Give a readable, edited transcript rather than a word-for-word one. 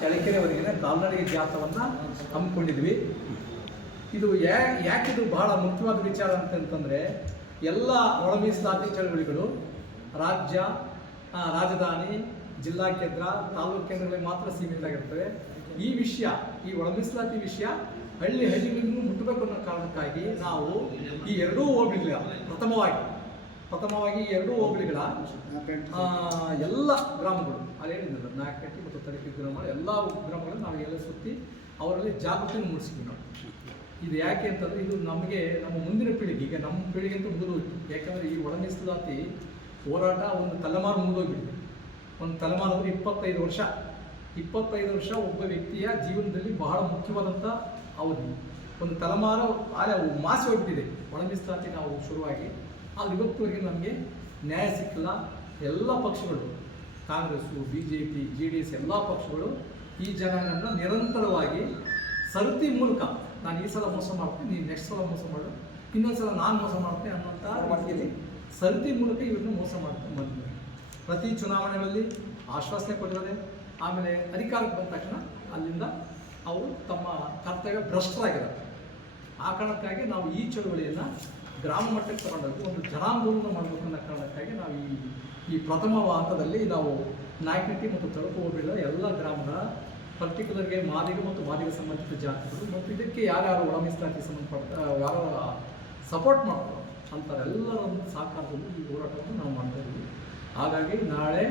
ಚಳ್ಳಕೆರೆವರೆಗಿನ ಕಾಲ್ನಡಿಗೆ ಜಾಥವನ್ನು ಹಮ್ಮಿಕೊಂಡಿದ್ವಿ. ಇದು ಯಾಕಿದು ಬಹಳ ಮುಖ್ಯವಾದ ವಿಚಾರ ಅಂತಂತಂದರೆ, ಎಲ್ಲ ಒಳ ಮೀಸಲಾತಿ ಚಳವಳಿಗಳು ರಾಜ್ಯ, ರಾಜಧಾನಿ, ಜಿಲ್ಲಾ ಕೇಂದ್ರ, ತಾಲೂಕು ಕೇಂದ್ರಗಳಿಗೆ ಮಾತ್ರ ಸೀಮಿತ ಆಗಿರ್ತವೆ. ಈ ವಿಷಯ, ಈ ಒಳ ಮೀಸಲಾತಿ ವಿಷಯ ಹಳ್ಳಿಗಳಿಗೂ ಮುಟ್ಟಬೇಕು ಅನ್ನೋ ಕಾರಣಕ್ಕಾಗಿ ನಾವು ಈ ಎರಡೂ ಹೋಬಳಿಗಳ ಪ್ರಥಮವಾಗಿ ಈ ಎರಡೂ ಹೋಬಳಿಗಳ ಎಲ್ಲ ಗ್ರಾಮಗಳು, ಅಲ್ಲಿ ಹೇಳಿದ್ನಲ್ಲ, ನಾಯಕನಹಟ್ಟಿ ಮತ್ತು ತರೀಕೆರೆ ಗ್ರಾಮಗಳು, ಎಲ್ಲ ಗ್ರಾಮಗಳನ್ನು ನಾವು ಎಲ್ಲ ಸುತ್ತಿ ಅವರಲ್ಲಿ ಜಾಗೃತಿಯನ್ನು ಮೂಡಿಸಿದ್ವಿ ನಾವು. ಇದು ಯಾಕೆ ಅಂತಂದರೆ, ಇದು ನಮಗೆ ನಮ್ಮ ಮುಂದಿನ ಪೀಳಿಗೆ, ಈಗ ನಮ್ಮ ಪೀಳಿಗೆ ಅಂತ ಮುಗಿದೋಯ್ತು. ಯಾಕೆಂದರೆ ಈ ಒಳ ಮೀಸಲಾತಿ ಹೋರಾಟ ಒಂದು ತಲೆಮಾರು ಮುಗಿದೋಗ್ಬಿಟ್ಟಿದೆ. ಒಂದು ತಲೆಮಾರು ಅಂದರೆ 25 ವರ್ಷ ಒಬ್ಬ ವ್ಯಕ್ತಿಯ ಜೀವನದಲ್ಲಿ ಬಹಳ ಮುಖ್ಯವಾದಂಥ ಅವಧಿ. ಒಂದು ತಲೆಮಾರು ಮಾಸಿ ಹೋಗ್ಬಿಟ್ಟಿದೆ ಒಳ ಮೀಸಲಾತಿ ನಾವು ಶುರುವಾಗಿ. ಆದರೆ ಇವತ್ತುವರೆಗೆ ನಮಗೆ ನ್ಯಾಯ ಸಿಕ್ಕಿಲ್ಲ. ಎಲ್ಲ ಪಕ್ಷಗಳು, ಕಾಂಗ್ರೆಸ್ಸು, BJP, JDS ಎಲ್ಲ ಪಕ್ಷಗಳು ಈ ಜನಾಂಗನ ನಿರಂತರವಾಗಿ ಸರತಿ ಮೂಲಕ, ನಾನು ಈ ಸಲ ಮೋಸ ಮಾಡ್ತೀನಿ, ನೀನು ನೆಕ್ಸ್ಟ್ ಸಲ ಮೋಸ ಮಾಡು, ಇನ್ನೊಂದು ಸಲ ನಾನು ಮೋಸ ಮಾಡ್ತೀನಿ ಅನ್ನೋಂಥ ರೀತಿಯಲ್ಲಿ ಸರತಿ ಮೂಲಕ ಇವ್ರನ್ನ ಮೋಸ ಮಾಡ್ಕೊಂಡು ಬಂದಿದ್ದಾರೆ. ಪ್ರತಿ ಚುನಾವಣೆಗಳಲ್ಲಿ ಆಶ್ವಾಸನೆ ಕೊಟ್ಟಿದ್ದಾರೆ. ಆಮೇಲೆ ಅಧಿಕಾರಕ್ಕೆ ಬಂದ ತಕ್ಷಣ ಅಲ್ಲಿಂದ ಅವರು ತಮ್ಮ ಕರ್ತವ್ಯ ಭ್ರಷ್ಟರಾಗಿದ್ದಾರೆ. ಆ ಕಾರಣಕ್ಕಾಗಿ ನಾವು ಈ ಚಳುವಳಿಯನ್ನು ಗ್ರಾಮ ಮಟ್ಟಕ್ಕೆ ತಗೊಂಡೋಗಿ ಒಂದು ಜನಾಂದೋಲನ ಮಾಡಬೇಕು ಅನ್ನೋ ಕಾರಣಕ್ಕಾಗಿ ನಾವು ಈ ಪ್ರಥಮ ಹಂತದಲ್ಲಿ ನಾವು ನಾಯಕನಹಟ್ಟಿ ಮತ್ತು ತಳಕು ಹೋಬಳಿಗಳ ಎಲ್ಲ ಗ್ರಾಮಗಳ, ಪರ್ಟಿಕ್ಯುಲರ್ಗೆ ಮಾದಿಗ ಮತ್ತು ಮಾದಿಗ ಸಂಬಂಧಿತ ಜಾತಿಗಳು ಮತ್ತು ಇದಕ್ಕೆ ಯಾರ್ಯಾರು ಒಳ ಮೀಸಲಾತಿ ಸಂಬಂಧಪಟ್ಟ ಯಾರು ಸಪೋರ್ಟ್ ಮಾಡ್ತಾರೆ ಅಂಥವರೆಲ್ಲರ ಒಂದು ಸಹಕಾರದಲ್ಲಿ ಈ ಹೋರಾಟವನ್ನು ನಾವು ಮಾಡ್ತಾ ಇದ್ದೀವಿ. ಹಾಗಾಗಿ ನಾಳೆ